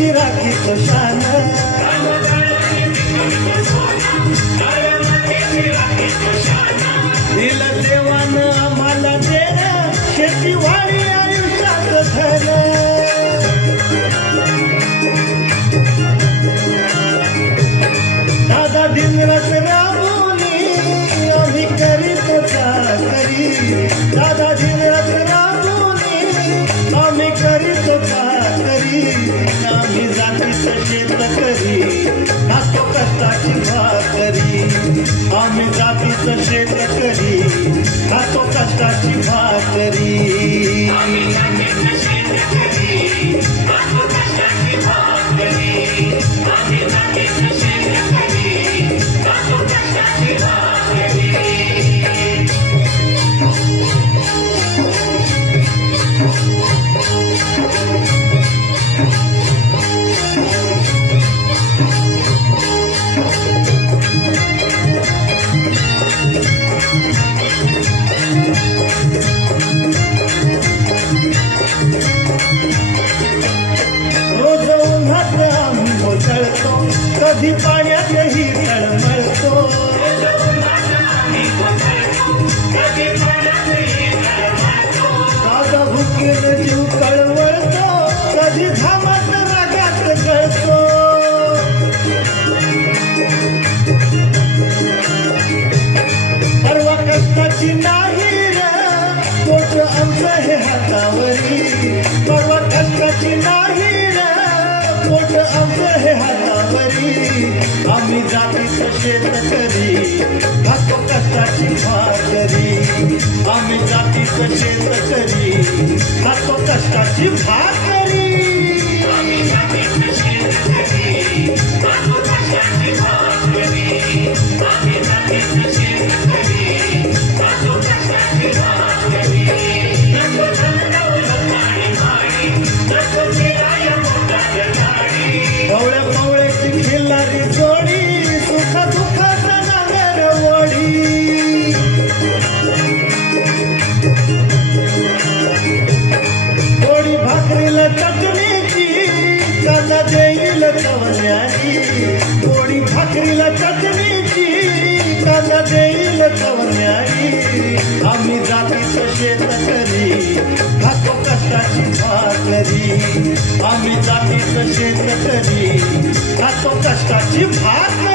मातीची राखी तो शान दिलं देवानं आम्हाला देणं शेतीवाडी आयुष्यात धन दादा दिनरात राबवली आम्ही करीतो चाकरी दादा दिनरात राबवली आम्ही करीतो चाकरी आम्ही जातीचं शेतकरी खातो कष्टाची भाकरी आम्ही जातीचं शेतकरी खातो कष्टाची भाकरी कधी पाण्यातही तळमळतो दादा भुकेनं जीव कळवळतो कधी घामात रागात गळतो परवा कष्टाची नाही रे पोट आमचं हे हातावरी परवा कष्टाची नाही रे पोट आमचं हे हातावरी आम्ही जातीचं शेतकरी खातो कष्टाची भाकरी आम्ही जातीचं शेतकरी खातो कष्टाची भाकरी आम्ही जातीचं शेतकरी खातो कष्टाची भाकरी आम्ही जातीचं शेतकरी खातो कष्टाची भाकरी कवळ्या कवळ्याची खिल्लारी जोडी सुख दुःखाचा नागर वडी थोडी भाकरीला चटणीची कांदा देईल चवण्याची थोडी भाकरीला चटणीची कांदा देईल चवण्याची आम्ही जातीचं शेतकरी खातो कष्टाची भाकरी आम्ही जातीचं शेतकरी खातो कष्टाची भाकरी